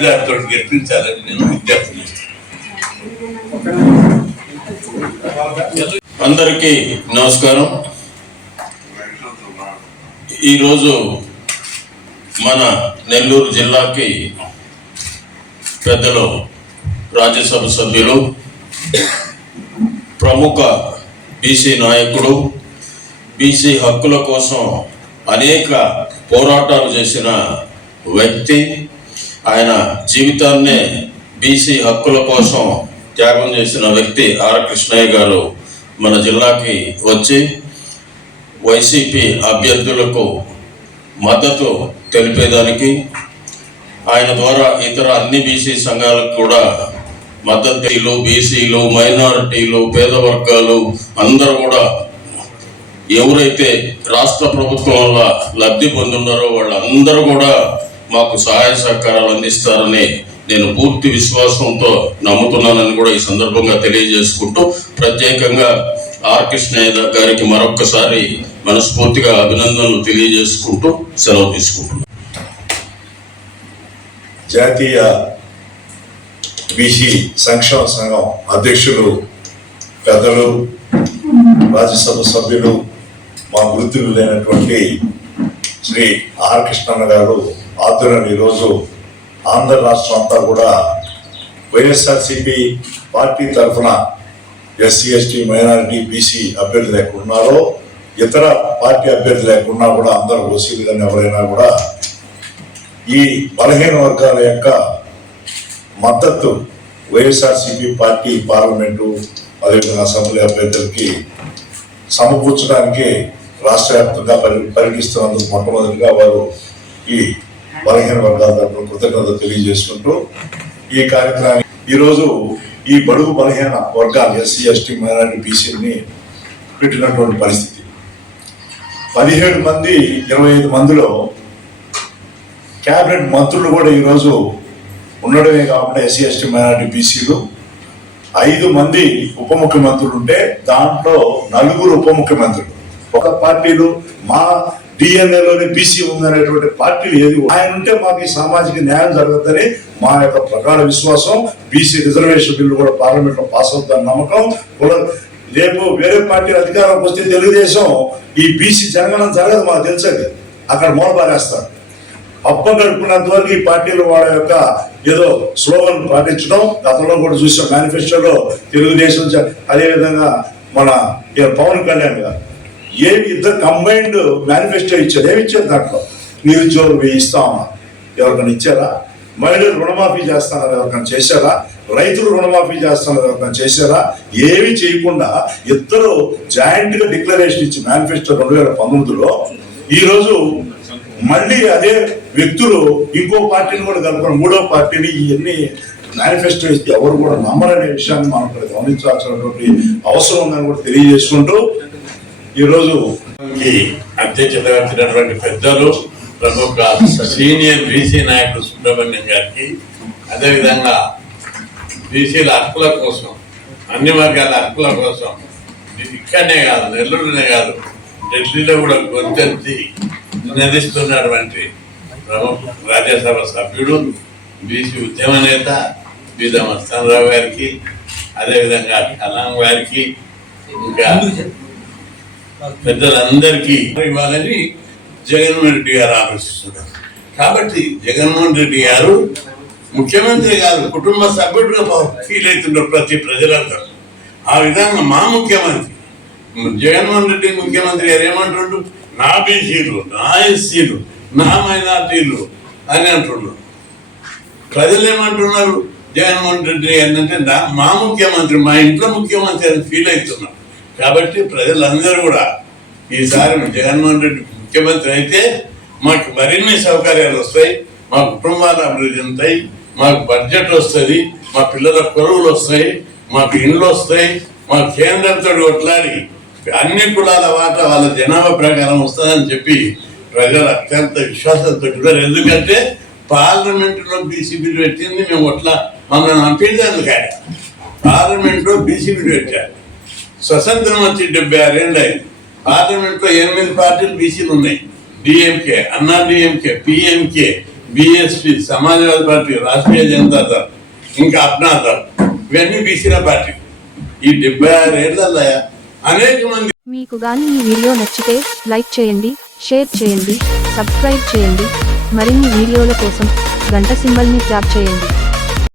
మెజార్టీతో గెలిపించాలని నేను విజ్ఞప్తి అందరికీ నమస్కారం. ఈరోజు మన నెల్లూరు జిల్లాకి పెద్దలు రాజ్యసభ సభ్యులు ప్రముఖ బీసీ నాయకుడు బీసీ హక్కుల కోసం అనేక పోరాటాలు చేసిన వ్యక్తి ఆయన జీవితాన్నే బీసీ హక్కుల కోసం త్యాగం చేసిన వ్యక్తి ఆర్ కృష్ణయ్య గారు మన జిల్లాకి వచ్చి వైసీపీ అభ్యర్థులకు మద్దతు తెలిపేదానికి ఆయన ద్వారా ఇతర అన్ని బీసీ సంఘాలకు కూడా మద్దతులు బీసీలు మైనారిటీలు పేద వర్గాలు అందరూ కూడా ఎవరైతే రాష్ట్ర ప్రభుత్వం వల్ల లబ్ధి పొందున్నారో వాళ్ళందరూ కూడా మాకు సహాయ సహకారాలు అందిస్తారని నేను పూర్తి విశ్వాసంతో నమ్ముతున్నానని కూడా ఈ సందర్భంగా తెలియజేసుకుంటూ ప్రత్యేకంగా ఆర్ కృష్ణయ్య గారికి మరొక్కసారి మనస్ఫూర్తిగా అభినందనలు తెలియజేసుకుంటూ సెలవు తీసుకుంటున్నాను. జాతీయ బీసీ సంక్షేమ సంఘం అధ్యక్షులు పెద్దలు రాజ్యసభ సభ్యులు మా వృత్తులు లేనటువంటి శ్రీ ఆర్ కృష్ణన్న గారు ఆధ్వర్యం ఈరోజు ఆంధ్ర రాష్ట్రం అంతా కూడా వైఎస్ఆర్సిపి పార్టీ తరఫున ఎస్సీ ఎస్టీ మైనారిటీ బీసీ అభ్యర్థులు ఎక్కడ ఉన్నారో ఇతర పార్టీ అభ్యర్థులు లేకున్నా కూడా అందరూ ఓసీలు కానీ ఎవరైనా కూడా ఈ బలహీన వర్గాల యొక్క మద్దతు వైఎస్ఆర్సీపీ పార్టీ పార్లమెంటు అదేవిధంగా అసెంబ్లీ అభ్యర్థులకి సమకూర్చడానికి రాష్ట్ర వ్యాప్తంగా పరి పరిగణిస్తున్నందుకు మొట్టమొదటిగా వారు ఈ బలహీన వర్గాల తరపున కృతజ్ఞత తెలియజేసుకుంటూ ఈ కార్యక్రమాన్ని ఈరోజు ఈ బడుగు బలహీన వర్గాలు ఎస్సీ ఎస్టీ మైనారిటీ బీసీని పెట్టినటువంటి పరిస్థితి. పదిహేడు మంది ఇరవై ఐదు మందిలో క్యాబినెట్ మంత్రులు కూడా ఈరోజు ఉండడమే కాకుండా ఎస్సీ ఎస్టీ మైనారిటీ బీసీలు. ఐదు మంది ఉప ముఖ్యమంత్రులు ఉంటే దాంట్లో నలుగురు ఉప ముఖ్యమంత్రులు. ఒక పార్టీలు మా డిఎన్ఏలోని బీసీ ఉందనేటువంటి పార్టీలు ఏది? ఆయన ఉంటే మాకు ఈ సామాజిక న్యాయం జరుగుతుందని మా యొక్క ప్రగాఢ విశ్వాసం బీసీ రిజర్వేషన్ బిల్లు కూడా పార్లమెంట్లో పాస్ అవుతుందని నమ్మకం. రేపు వేరే పార్టీ అధికారంలోకి వస్తే తెలుగుదేశం ఈ బీసీ జరగడం జరగదు మాకు తెలుసది అక్కడ మూలబారేస్తారు అప్పం గడుపుకున్నంత వరకు ఈ పార్టీలు వాళ్ళ యొక్క ఏదో స్లోగన్ పాటించడం గతంలో కూడా చూసాం మేనిఫెస్టోలో తెలుగుదేశం అదేవిధంగా మన పవన్ కళ్యాణ్ గారు. ఏమి ఇద్దరు కంబైన్డ్ మేనిఫెస్టో ఇచ్చారు? ఏమి ఇచ్చారు దాంట్లో? నిరుద్యోగులు వెయ్యి ఇస్తామా ఎవరికైనా ఇచ్చారా? మహిళలు రుణమాఫీ చేస్తున్నారు ఎవరికైనా చేశారా? రైతులు రుణమాఫీ చేస్తానని ఎవరికైనా చేశారా? ఏమీ చేయకుండా ఇద్దరు జాయింట్గా డిక్లరేషన్ ఇచ్చి మేనిఫెస్టో రెండు వేల పంతొమ్మిదిలో ఈరోజు మళ్ళీ అదే వ్యక్తులు ఇంకో పార్టీని కూడా కలుపుకున్న మూడో పార్టీని ఇవన్నీ మేనిఫెస్టో ఇస్తే ఎవరు కూడా నమ్మరనే విషయాన్ని మనం ఇక్కడ గమనించాల్సినటువంటి అవసరం ఉందని కూడా తెలియజేసుకుంటూ ఈరోజు అధ్యక్షత వహించినటువంటి పెద్దలు ప్రముఖ సీనియర్ బీసీ నాయకుడు సుబ్రహ్మణ్యం గారికి అదేవిధంగా బీసీల హక్కుల కోసం అన్ని వర్గాల హక్కుల కోసం ఇక్కడనే కాదు నెల్లూరునే కాదు ఢిల్లీలో కూడా గొంతెత్తి నిలదీస్తున్నటువంటి ప్రముఖ రాజ్యసభ సభ్యుడు బీసీ ఉద్యమ నేత బీద మస్తానరావు గారికి అదేవిధంగా కలాం గారికి ఇంకా పెద్దలందరికీ ఇవ్వాలని జగన్మోహన్ రెడ్డి గారు ఆలోచిస్తున్నారు. కాబట్టి జగన్మోహన్ రెడ్డి గారు ముఖ్యమంత్రి గారు కుటుంబ సభ్యుడిగా ఫీల్ అవుతున్నారు ప్రతి ప్రజలందరూ ఆ విధంగా మా ముఖ్యమంత్రి జగన్మోహన్ రెడ్డి ముఖ్యమంత్రి గారు ఏమంటుండ్రు నా బీసీలు నా ఎస్సీలు నా మైనార్టీలు అని అంటున్నారు ప్రజలు ఏమంటున్నారు? జగన్మోహన్ రెడ్డి ఏంటంటే మా ముఖ్యమంత్రి మా ఇంట్లో ముఖ్యమంత్రి అని ఫీల్ అవుతున్నారు. కాబట్టి ప్రజలందరూ కూడా ఈసారి జగన్మోహన్ రెడ్డి ముఖ్యమంత్రి అయితే మాకు మరిన్ని సౌకర్యాలు వస్తాయి మా కుటుంబాలు అభివృద్ధి చెందుతాయి మాకు బడ్జెట్ వస్తుంది మా పిల్లల కొలువులు వస్తాయి మాకు ఇండ్లు వస్తాయి మా కేంద్రంతో కొట్లాడి అన్ని కులాల వాట వాళ్ళ జనాభా ప్రకారం వస్తుందని చెప్పి ప్రజలు అత్యంత విశ్వాసంతో ఉన్నారు ఎందుకంటే పార్లమెంటులో బీసీ బిల్ పెట్టింది మేము అట్లా మమ్మల్ని పంపించాను కానీ. పార్లమెంట్లో బీసీ బిల్ పెట్టారు. స్వతంత్రం వచ్చి డెబ్బై ఆరేళ్ళు అయింది పార్లమెంట్లో ఎనిమిది పార్టీలు బీసీలు ఉన్నాయి. DMK Anna DMK PMK BSP Samajwadi party Rashtriya Janata Dal ఇంకా అప్నా దళ్. ఇవన్నీ బీసీల పార్టీ. ఈ డెబ్బై ఆరు ఏళ్ళ అనేక మంది మీకు గాని ఈ వీడియో నచ్చితే లైక్ చేయండి షేర్ చేయండి సబ్స్క్రైబ్ చేయండి. మరిన్ని వీడియోల కోసం గంట సింబల్ని ట్యాప్ చేయండి.